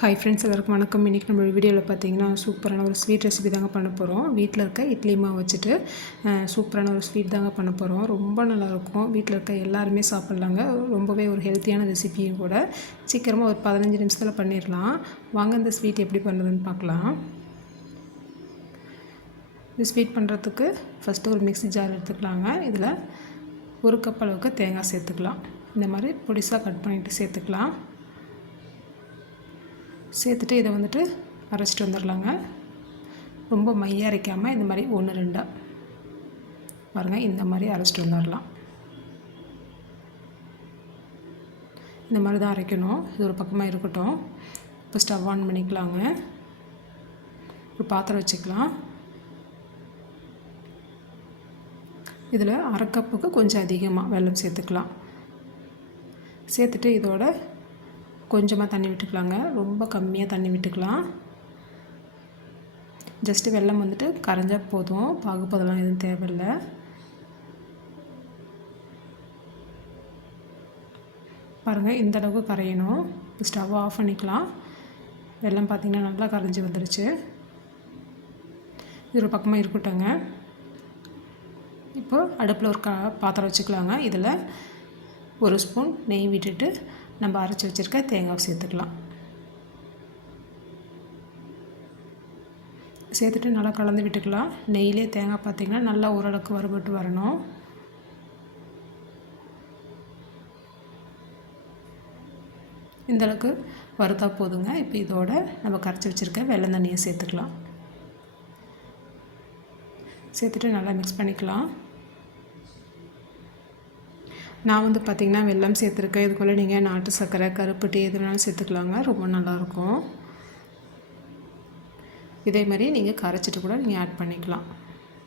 Hi friends, எல்லாருக்கும் வணக்கம். இன்றைக்கி நம்ம வீடியோவில் பார்த்தீங்கன்னா சூப்பரான ஒரு ஸ்வீட் ரெசிபி தாங்க பண்ண போகிறோம். வீட்டில் இருக்க இட்லி மாவு வச்சுட்டு சூப்பரான ஒரு ஸ்வீட் தாங்க பண்ண போகிறோம். ரொம்ப நல்லாயிருக்கும். வீட்டில் இருக்க எல்லாருமே சாப்பிட்லாங்க. ரொம்பவே ஒரு ஹெல்த்தியான ரெசிபியும் கூட. சீக்கிரமாக ஒரு 15 நிமிஷத்தில் பண்ணிடலாம். வாங்க இந்த ஸ்வீட் எப்படி பண்ணுறதுன்னு பார்க்கலாம். இந்த ஸ்வீட் பண்ணுறதுக்கு ஃபஸ்ட்டு ஒரு மிக்ஸி ஜார் எடுத்துக்கலாங்க. இதில் 1 கப் அளவுக்கு தேங்காய் சேர்த்துக்கலாம். இந்த மாதிரி பொடிசாக கட் பண்ணிவிட்டு சேர்த்துக்கலாம். சேர்த்துட்டு இதை வந்துட்டு அரைச்சிட்டு வந்துடலாங்க. ரொம்ப மையாக அரைக்காமல் இந்த மாதிரி 1-2 பாருங்கள், இந்த மாதிரி அரைச்சிட்டு வந்துடலாம். இந்த மாதிரி தான் அரைக்கணும். இது ஒரு பக்கமாக இருக்கட்டும். இப்போ ஸ்டவ் ஆன் பண்ணிக்கலாங்க. ஒரு பாத்திரம் வச்சுக்கலாம். இதில் 1/2 கப்புக்கு கொஞ்சம் அதிகமாக வெல்லம் சேர்த்துக்கலாம். சேர்த்துட்டு இதோட கொஞ்சமாக தண்ணி விட்டுக்கலாங்க. ரொம்ப கம்மியாக தண்ணி விட்டுக்கலாம். ஜஸ்ட்டு வெல்லம் வந்துட்டு கரைஞ்சால் போதும். பாகுபதெல்லாம் எதுவும் தேவையில்லை. பாருங்கள், இந்த அளவுக்கு கரையணும். ஸ்டவ் ஆஃப் பண்ணிக்கலாம். வெல்லம் பார்த்திங்கன்னா நல்லா கரைஞ்சி வந்துடுச்சு. இது ஒரு பக்கமாக இருக்கட்டுங்க. இப்போது அடுப்பில் ஒரு பாத்திரம் வச்சுக்கலாங்க. இதில் 1 ஸ்பூன் நெய் விட்டுட்டு நம்ம அரைச்சி வச்சுருக்க தேங்காய் சேர்த்துக்கலாம். சேர்த்துட்டு நல்லா கலந்து விட்டுக்கலாம். நெய்யிலே தேங்காய் பார்த்திங்கன்னா நல்லா ஓரளவுக்கு வறுபட்டு வரணும். இந்தளவுக்கு வறுத்தா போதுங்க. இப்போ இதோட நம்ம கரைச்சி வச்சுருக்க வெல்லம் தண்ணியை சேர்த்துக்கலாம். சேர்த்துட்டு நல்லா மிக்ஸ் பண்ணிக்கலாம். நான் வந்து பார்த்திங்கன்னா வெல்லம் சேர்த்துருக்கேன். இதுக்குள்ளே நீங்கள் நாட்டு சர்க்கரை, கருப்பு டீ எது வேணாலும் சேர்த்துக்கலாங்க. ரொம்ப நல்லாயிருக்கும். இதே மாதிரி நீங்கள் கரைச்சிட்டு கூட நீங்கள் ஆட் பண்ணிக்கலாம்.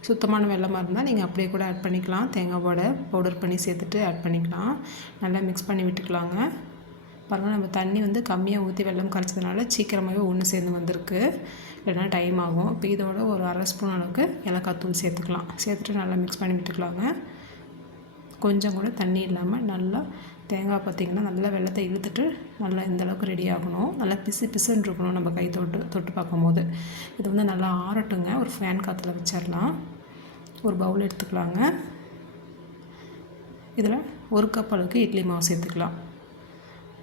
சுத்தமான வெல்லமாக இருந்தால் நீங்கள் அப்படியே கூட ஆட் பண்ணிக்கலாம். தேங்காவோட பவுடர் பண்ணி சேர்த்துட்டு ஆட் பண்ணிக்கலாம். நல்லா மிக்ஸ் பண்ணி விட்டுக்கலாங்க. பாருங்கள், நம்ம தண்ணி வந்து கம்மியாக ஊற்றி வெல்லம் கரைச்சதுனால சீக்கிரமாகவே ஒன்று சேர்ந்து வந்திருக்கு. இல்லைனா டைம் ஆகும். இப்போ இதோட ஒரு 1/2 ஸ்பூன் அளவுக்கு ஏலக்காய் தூள் சேர்த்துக்கலாம். சேர்த்துட்டு நல்லா மிக்ஸ் பண்ணி விட்டுக்கலாங்க. கொஞ்சம் கூட தண்ணி இல்லாமல் நல்லா தேங்காய் பார்த்திங்கன்னா நல்லா வெல்லத்தை இழுத்துட்டு நல்லா இந்தளவுக்கு ரெடி ஆகணும். நல்லா பிசுன்னு இருக்கணும் நம்ம கை தொட்டு பார்க்கும்போது. இது வந்து நல்லா ஆறட்டுங்க. ஒரு ஃபேன் காற்றுல வச்சிடலாம். ஒரு பவுல் எடுத்துக்கலாங்க. இதில் 1 கப் அளவுக்கு இட்லி மாவு சேர்த்துக்கலாம்.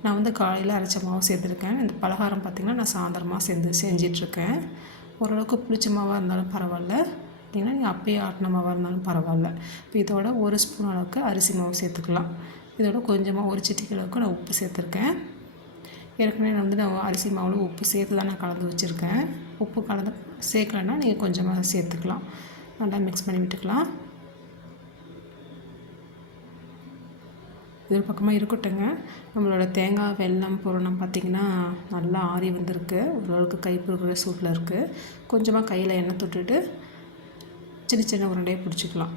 நான் வந்து காலையில் அரைச்ச மாவு சேர்த்துருக்கேன். இந்த பலகாரம் பார்த்திங்கன்னா நான் சாயந்தரமாக செஞ்சிட்ருக்கேன். ஓரளவுக்கு புளிச்ச மாவாக இருந்தாலும் பரவாயில்ல, இல்லைன்னா நீங்கள் அப்பயே ஆட்டின மாவாக இருந்தாலும் பரவாயில்ல. இப்போ இதோட 1 ஸ்பூன் அளவுக்கு அரிசி மாவு சேர்த்துக்கலாம். இதோட கொஞ்சமாக 1 சிட்டிகை அளவுக்கு நான் உப்பு சேர்த்துருக்கேன். ஏற்கனவே நான் அரிசி மாவில் உப்பு சேர்த்து தான் நான் கலந்து வச்சுருக்கேன். உப்பு கலந்து சேர்க்கலைன்னா நீங்கள் கொஞ்சமாக சேர்த்துக்கலாம். நல்லா மிக்ஸ் பண்ணி விட்டுக்கலாம். இது பக்கமாக இருக்கட்டுங்க. நம்மளோட தேங்காய் வெல்லம் பூரணம் பார்த்திங்கன்னா நல்லா ஆறி வந்திருக்கு. ஓரளவுக்கு கை பொறுக்கிற சூட்டில் இருக்குது. கொஞ்சமாக கையில் எண்ணெய் தொட்டுட்டு சின்ன சின்ன உருண்டையை பிடிச்சிக்கலாம்.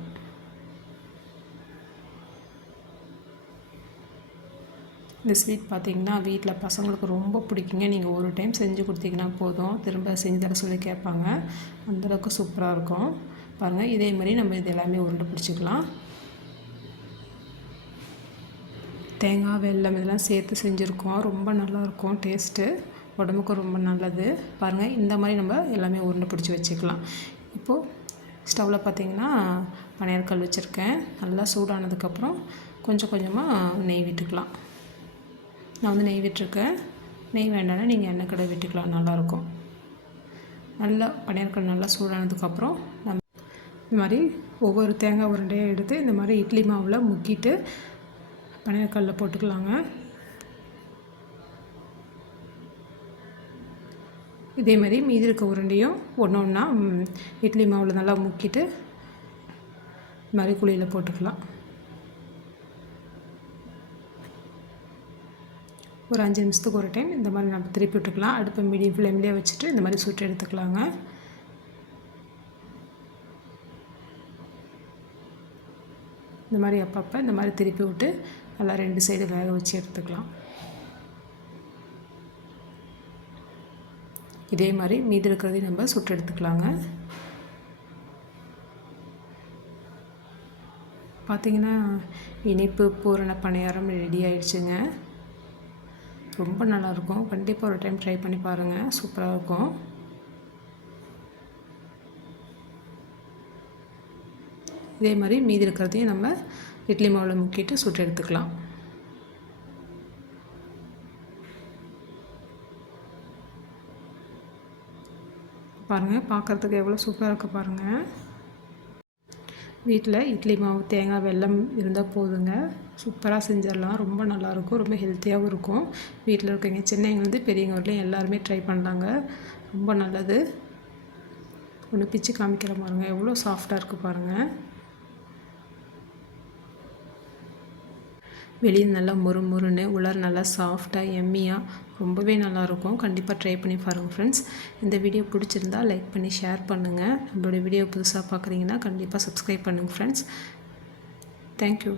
இந்த ஸ்வீட் பார்த்திங்கன்னா வீட்டில் பசங்களுக்கு ரொம்ப பிடிக்குங்க. நீங்கள் ஒரு டைம் செஞ்சு கொடுத்தீங்கன்னா போதும், திரும்ப செஞ்சு தர சொல்லி கேட்பாங்க. அந்தளவுக்கு சூப்பராக இருக்கும். பாருங்கள், இதே மாதிரி நம்ம இது எல்லாமே உருண்டை பிடிச்சிக்கலாம். தேங்காய் வெல்லம் இதெல்லாம் சேர்த்து செஞ்சுருக்கோம். ரொம்ப நல்லாயிருக்கும். டேஸ்ட்டு உடம்புக்கு ரொம்ப நல்லது. பாருங்கள், இந்த மாதிரி நம்ம எல்லாமே உருண்டை பிடிச்சி வச்சுக்கலாம். இப்போது ஸ்டவ்வில் பார்த்திங்கன்னா பனையாரக்கல் வச்சுருக்கேன். நல்லா சூடானதுக்கப்புறம் கொஞ்சம் கொஞ்சமாக நெய் விட்டுக்கலாம். நான் வந்து நெய் விட்டுருக்கேன். நெய் வேண்டாம்னா நீங்கள் எண்ணெய் கடை விட்டுக்கலாம். நல்லாயிருக்கும். நல்லா பனையாரக்கல் நல்லா சூடானதுக்கப்புறம் நம்ம இந்த மாதிரி ஒவ்வொரு தேங்காய் உருண்டையாக எடுத்து இந்த மாதிரி இட்லி மாவில் முக்கிட்டு பனையாரக்கல்லில் போட்டுக்கலாங்க. இதே மாதிரி மீதி இருக்க உருண்டையும் ஒன்றா இட்லி மாவில் நல்லா முக்கிட்டு இது மாதிரி குழியில் போட்டுக்கலாம். ஒரு 5 நிமிஷத்துக்கு ஒரு டைம் இந்த மாதிரி நம்ம திருப்பி விட்டுக்கலாம். அடுப்பை மீடியம் ஃப்ளேம்லேயே வச்சுட்டு இந்த மாதிரி சுட்டு எடுத்துக்கலாங்க. இந்த மாதிரி அப்பப்போ இந்த மாதிரி திருப்பி விட்டு நல்லா 2 சைடு வேக வச்சு எடுத்துக்கலாம். இதே மாதிரி மீதி இருக்கிறதையும் நம்ம சுட்டு எடுத்துக்கலாங்க. பார்த்திங்கன்னா இனிப்பு பூரண பணியாரம் ரெடி ஆயிடுச்சுங்க. ரொம்ப நல்லாயிருக்கும். கண்டிப்பாக ஒரு டைம் ட்ரை பண்ணி பாருங்கள். சூப்பராக இருக்கும். இதே மாதிரி மீதி இருக்கிறதையும் நம்ம இட்லி மாவில் முக்கிட்டு சுட்டு எடுத்துக்கலாம். பாருங்கள், பார்க்குறதுக்கு எவ்வளோ சூப்பராக இருக்குது பாருங்கள். வீட்டில் இட்லி மாவு, தேங்காய், வெல்லம் இருந்தால் போதுங்க. சூப்பராக செஞ்சிடலாம். ரொம்ப நல்லாயிருக்கும். ரொம்ப ஹெல்த்தியாகவும் இருக்கும். வீட்டில் இருக்கவங்க சின்னவங்கலேருந்து பெரியவங்க வரலையும் எல்லாருமே ட்ரை பண்ணலாங்க. ரொம்ப நல்லது. ஒன்று பிச்சு காமிக்கிற பாருங்கள், எவ்வளோ சாஃப்டாக இருக்குது பாருங்கள். வெளியே நல்லா முறுமுறுன்னு, உள்ளார நல்லா சாஃப்டாக எம்மியாக ரொம்பவே நல்லாயிருக்கும். கண்டிப்பாக ட்ரை பண்ணி பாருங்கள் ஃப்ரெண்ட்ஸ். இந்த வீடியோ பிடிச்சிருந்தால் லைக் பண்ணி ஷேர் பண்ணுங்கள். நம்மளோட வீடியோ புதுசாக பார்க்குறீங்கன்னா கண்டிப்பாக சப்ஸ்கிரைப் பண்ணுங்கள் ஃப்ரெண்ட்ஸ். தேங்க்யூ.